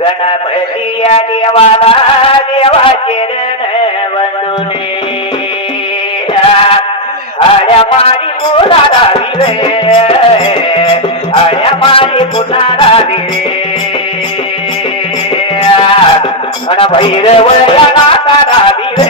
गणपती या देवाला देवाचे वंदुने हळ्या मारी मुलाला विरे हळ्या या नाताला विरे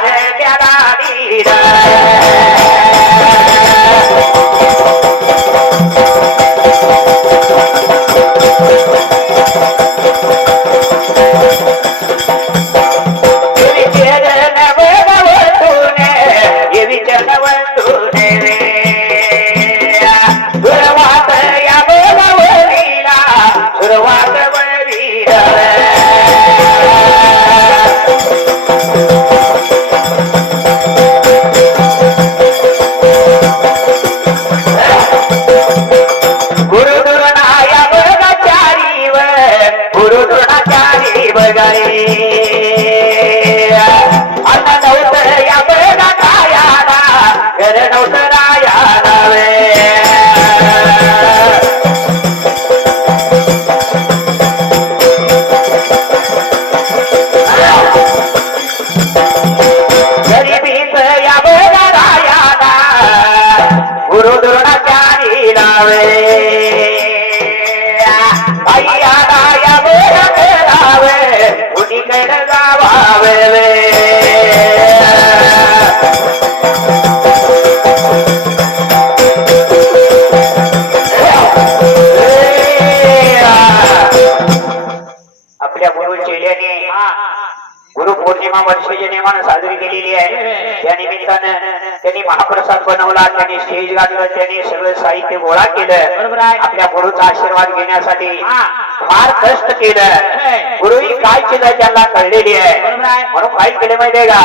पौर्णिमा वर्षाच्या नियमानं साजरी केलेली आहे. त्या निमित्तानं त्यांनी महाप्रसाद बनवला त्यांनी स्टेज गाठलं त्यांनी सगळं साहित्य गोळा केलं. बरोबर आहे. आपल्या गुरुचा आशीर्वाद घेण्यासाठी. फार कष्ट केलं. गुरुही काय केलं त्यांना कळलेली आहे. बरोबर आहे. म्हणून काय केलं माहितीये का?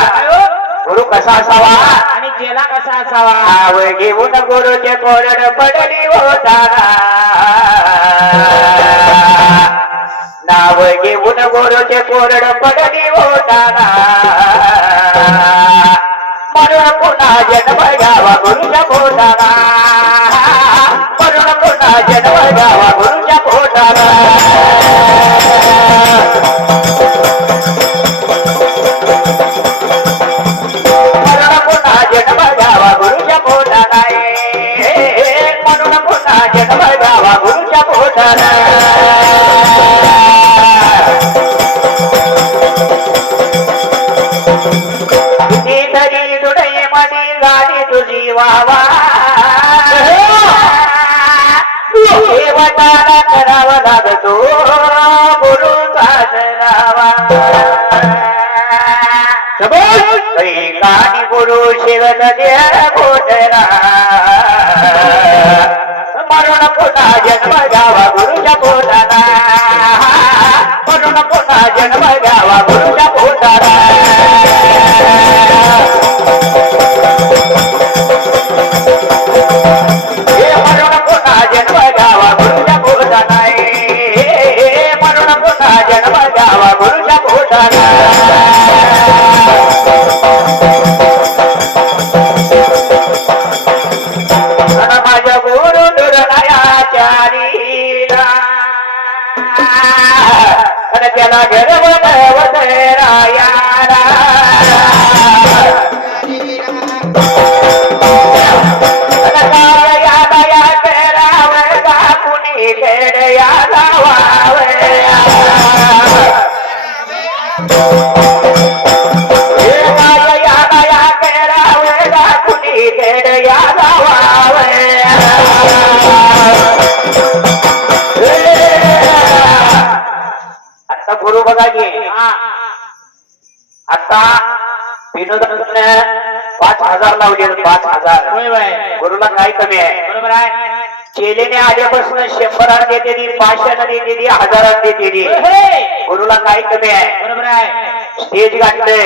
गुरु कसा असावा? आणि चेला कसा असावा? घेऊन गुरुचे कोरड पडली होताना घेऊन गुरुचे कोरड पडली होताना म्हणून पुन्हा जन्म घ्यावा गुरुच्या पोटाला म्हणून पुन्हा जन्म शिवत दे मरण म्हणून पुन्हा जन्म घ्यावा गुरुच्या पोटाला मरण पुन्हा जन्म त्याला घडवत वसरायाला आता विनोदानं पाच हजार लावले पाच हजार. गुरुला काय कमी आहे? बरोबर आहे. चेलेने आल्यापासून शंभरात देते ती पाचशेनं देते हजारात देते. गुरुला काय कमी आहे? बरोबर आहे. स्टेज गाठले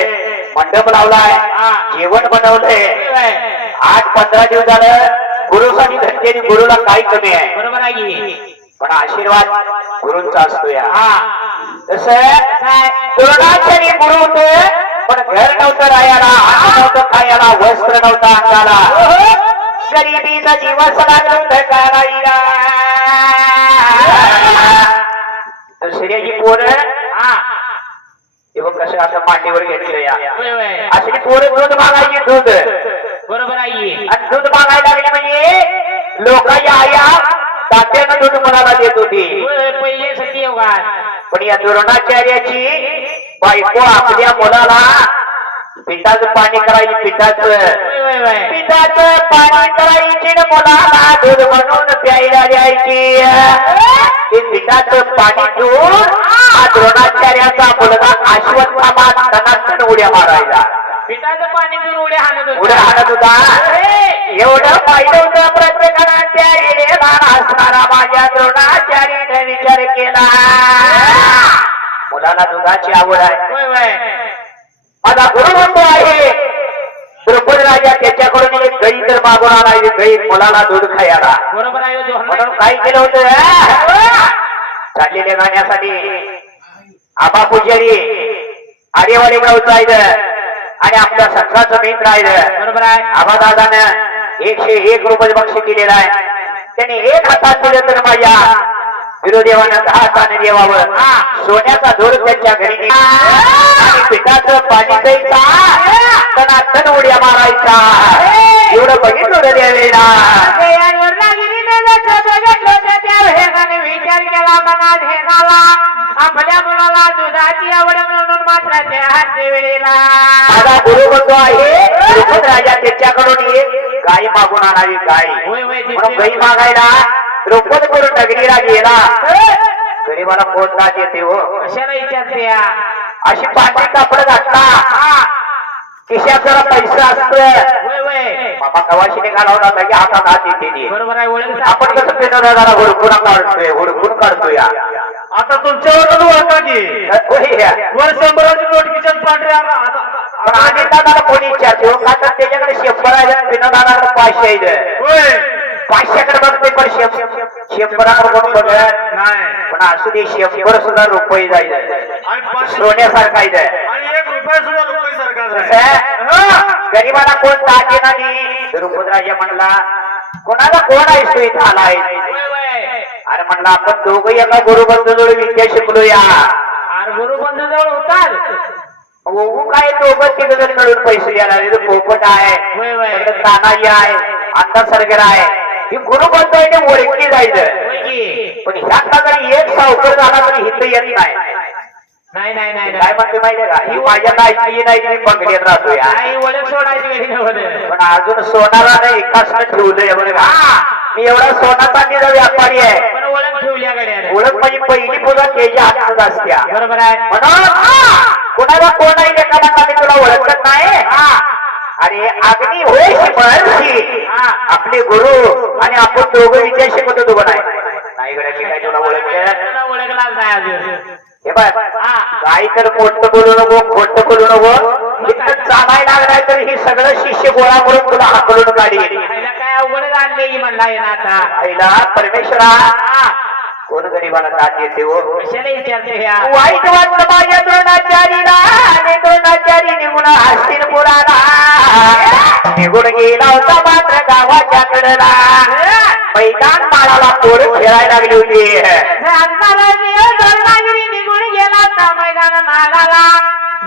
मंडप लावलाय हा. जेवण बनवलंय. आठ पंधरा दिवस झालं गुरुसाठी धरते गुरुला काय कमी आहे? बरोबर आहे पण आशीर्वाद गुरुंचा असतो या. द्रोणाचार्य गुरु होते पण घर नव्हतं राहायला अन्न नव्हतं खायला वस्त्र नव्हतं अंगाला. गरिबीचा दिवस लागलं करायला तर श्रेयाची पोरं कसं असं मांडीवर घेतलं या. अशी पोरं दूध मागायची दूध. बरोबर आहे. की दूध मागायला लागली म्हणजे लोकांच्या आया तात्यानं दूध मुलाला देत होती? पहिले सती पण या द्रोणाचार्याची बायको आपल्या मुलाला पिठाचं पाणी करायची पिठाचं. पिठाचं पाणी करायची न मुलाला दूध म्हणून प्यायला द्यायची ते पिठाचं पाणी पिऊन हा द्रोणाचार्याचा मुलगा अश्वत्थामा तनातन उड्या मारायला पिठाचं पाणी पिऊन उड्या हाणत होता. उड्या हाणत होता एवढं पाहिलं असणारा माझ्या द्रोणाचार्याने विचार केला. मुलाला दुधाची आवड आहे. माझा गुरुबंधू आहे. द्रौपदी राजा त्याच्याकडून एक गाई तर मागून आला एक गाई मुलाला दूध खायला. बरोबर आहे जोहर. म्हणून काय केलं होतं? चाललेल्या गाण्यासाठी. आबा पुजारी आर्यवाडी गावचं आहे आणि आपल्या संघाचं मित्र आहे बरोबर आहे. आबा दादानं एकशे एक रुपये बक्षीस दिलेला आहे. त्यांनी एक हातात दिलं तर माझ्या विरोदेवानं दहा ताने देवावर. सोन्याचा धोर त्यांच्या घरी आणि पिठाचं पाणी द्यायचा त्यांना तन उड्या मारायचा. एवढं बघितलं होतं विचार केला मनात हे आपल्या मुलाला दुधाची आवड म्हणून मात्र त्या हातच्या वेळेला माझा गुरुबंधू आहे राजा त्याच्याकडून एक गाय मागून आणावी गाय म्हणून गाई मागायला द्रौपद करून नगरीला गेला. गरीबाला दात येते हो. कशाला विचारते या? अशी पाठी कापड घातला. खिशात जरा पैसा असत. बाबा कवाशीने घालवला होता की हातात हात येते ती. बरोबर आहे ओळख आपण कसं पेन जरा हुडकून काढतोय हुडकून काढतोय आता तुमच्यावर ओळखा की. वर शंभराची नोट खिशात पांढरे आला आता- पण दादाला कोणी विचारते त्याच्याकडे शंभर आहे पेन दादाकडे पाचशे आहे होय. पाचशेकडे बघते पण शंभराकडे कोण बघत नाही. पण असू दे शंभर सुद्धा रुपये जाईल. आणि पाचशे सोन्यासारखा आहे आणि एक रुपया सुद्धा रुपये सरकार कसं? गरीबाला कोण येणार नाही? रुपद्राजा म्हणला कोणाला कोण आहे तू इथं होय होय अरे म्हणला आपण दोघं एका गुरुबंधूजवळ विद्या शिकलोया. अरे गुरुबंधू जवळ होतात. बघू काय दोघं तिघ जण मिळून पैसे लागले. इथं पोपट आहे तानाजी आहे अंदा सरगर आहे ही गुरुबंधू आहे ते ओळखली जायचं? पण ह्यातला जरी एक सावकर झाला तरी हिथं येत नाही नाही नाही नाही काय नाही. म्हणते माहितीये का ही माझ्या लायकी नाही मी बंगल्यात राहतो ओळख सोडायची. पण अजून सोनाला नाही एकाच ठेवलंय का मी एवढा सोना चांदीचा व्यापारी आहे ओळख ठेवल्या. ओळख माझी पहिली पूजा त्याच्या हातात असत्या बरोबर आहे म्हणून कुणाला कोण आहे एखादा मी तुला ओळखत नाही? अरे अग्नी होय शिकवणशी आपले गुरु आणि आपण दोघं विद्या शिकवतो दोघं नाही? नाही गड्या मी काय तुला ओळखलं? तुला ओळखलाच नाही अजून. हे बाय काही तर मोठं बोलू नको खोटं बोलू नको. इथं चालायला लागलाय तर ही सगळं शिष्य गोळा करून तुला हाकलून काढी काय अवघडच आणले म्हणला आता परमेश्वरा गरीबाला दात देते हो. कशाला विचारते ह्या वाईट वाटलं माझ्या द्रोणाचारीला आणि द्रोणाचारी निघून असतील पुराला. निघून गेला होता मात्र गावाच्या कडला. मैदान माळाला पोर खेळायला लागली होती. निघून गेला त्या मैदान नागाला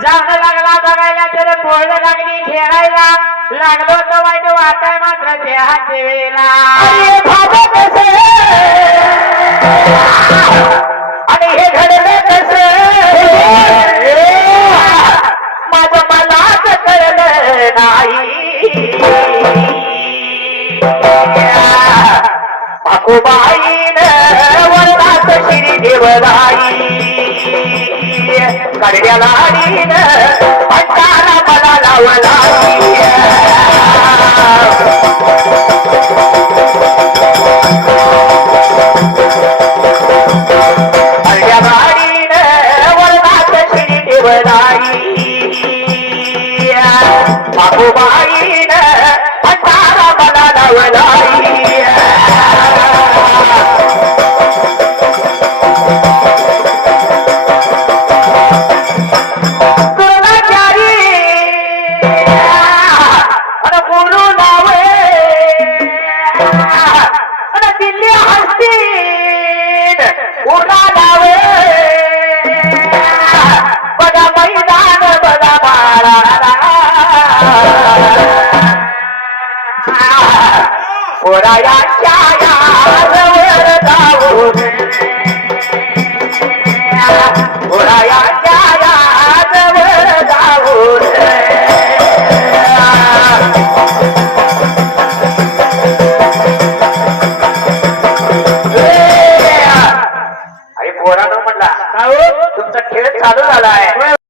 जाऊन लागला बघायला तर पोळ लागली खेळायला. लागलो तर वाईट वाटाय मात्र ते हात कसं? आणि हे घडलं कसं? माझं मलाच कळलं नाही. भाकूबाईन वरदास श्री देवलाई कडल्या लाडीन भंडारा मला लावला.